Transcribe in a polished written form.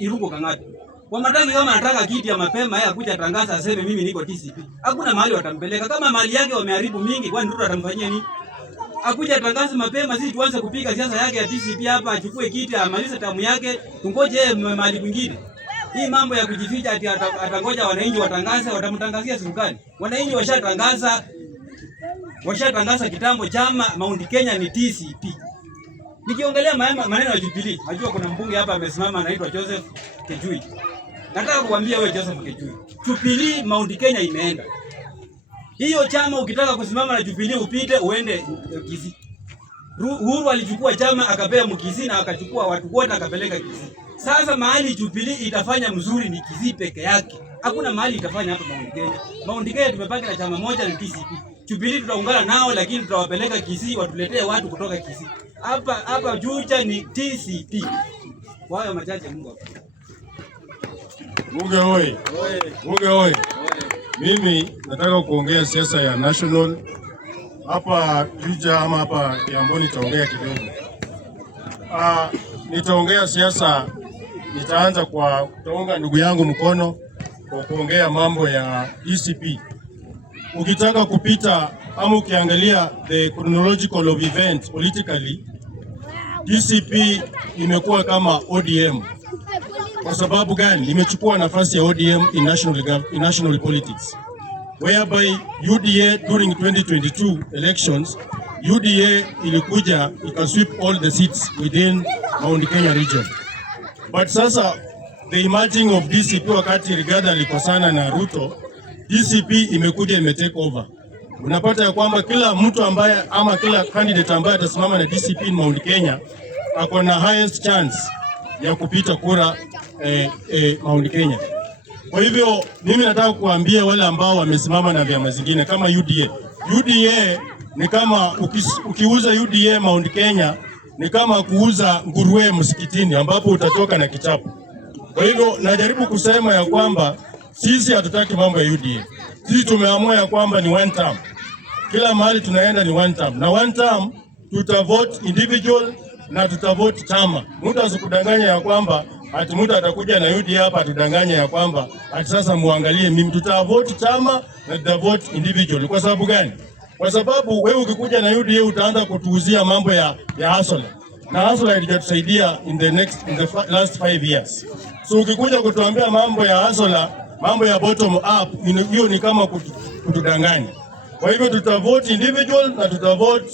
Irungo Kang'ata. Wamataki kama anataka kiti ya mapema yeye akuja tangaza aseme mimi niko TCP. Hakuna mahali watampeleka. Kama mali yake wameharibu mingi, kwani Ruto atamfanyia nini? Akuja tangaza mapema, sisi tuanze kupiga siasa yake ya TCP hapa, achukue kiti amalize tamu yake, tungoje mahali kwingine. Hii mambo ya kujificha ati atangoja wananchi watangaze, watamtangazia serikali. Wananchi washatangaza kitambo chama Mount Kenya ni TCP. Nikiongelea maneno ya Jubilee, najua kuna mbunge hapa amesimama anaitwa Joseph Kejui. Nataka kuambia wewe Joseph Kejui, Jubilee Mount Kenya imeenda. Hiyo chama ukitaka kusimama na Jubilee upite uende Kisii. Uhuru alichukua chama akapea Mkisii na akachukua watu wote akapeleka Kisii. Sasa mahali Jubilee itafanya mzuri ni Kisii peke yake. Hakuna mahali itafanya hapa Mount Kenya. Mount Kenya tumepaka na chama moja ni TCP. Jubilee tutaungana nao lakini tutawapeleka Kisii watuletee watu kutoka Kisii. Hapa Juja ni TCP. Wao machache Mungu hapa. Bunge hoye. Bunge hoye. Mimi nataka kuongea siasa ya national. Hapa Juja ama hapa Kiamboni nitaongea kidogo. Nitaongea siasa, nitaanza kwa kuunga ndugu yangu mkono kwa kuongea mambo ya DCP. Ukitaka kupita ama ukiangalia the chronological of events politically, DCP imekuwa kama ODM. Kwa sababu gani? Imechukua nafasi ya ODM in national politics, whereby UDA during 2022 elections, UDA ilikuja ikasweep all the seats within Mount Kenya region. But sasa the emerging of DCP wakati Rigathi alikosana na Ruto, DCP imekuja imetake over. Unapata ya kwamba kila mtu ambaye ama kila candidate ambaye atasimama na DCP in Mount Kenya ako na highest chance ya kupita kura Mount Kenya. Kwa hivyo mimi nataka kuambia wale ambao wamesimama na vyama zingine kama UDA. UDA ni kama ukiuza UDA Mount Kenya ni kama kuuza nguruwe msikitini ambapo utatoka na kichapo. Kwa hivyo najaribu kusema ya kwamba sisi hatutaki mambo ya UDA. Sisi tumeamua ya kwamba ni one term. Kila mahali tunaenda ni one term. Na one term tutavote individual na tutavote chama. Mtu asikudanganya ya kwamba ati mtu atakuja na UDA hapa atudanganya ya kwamba ati sasa muangalie mimi, tutavote chama na tutavote individual. Kwa sababu gani? Kwa sababu wewe ukikuja na UDA utaanza kutuuzia mambo ya hustler. Na hustler ilijatusaidia in the last 5 years. So ukikuja kutuambia mambo ya hustler, mambo ya bottom up, hiyo ni kama kutudanganya. Kwa hivyo tutavote individual na tutavote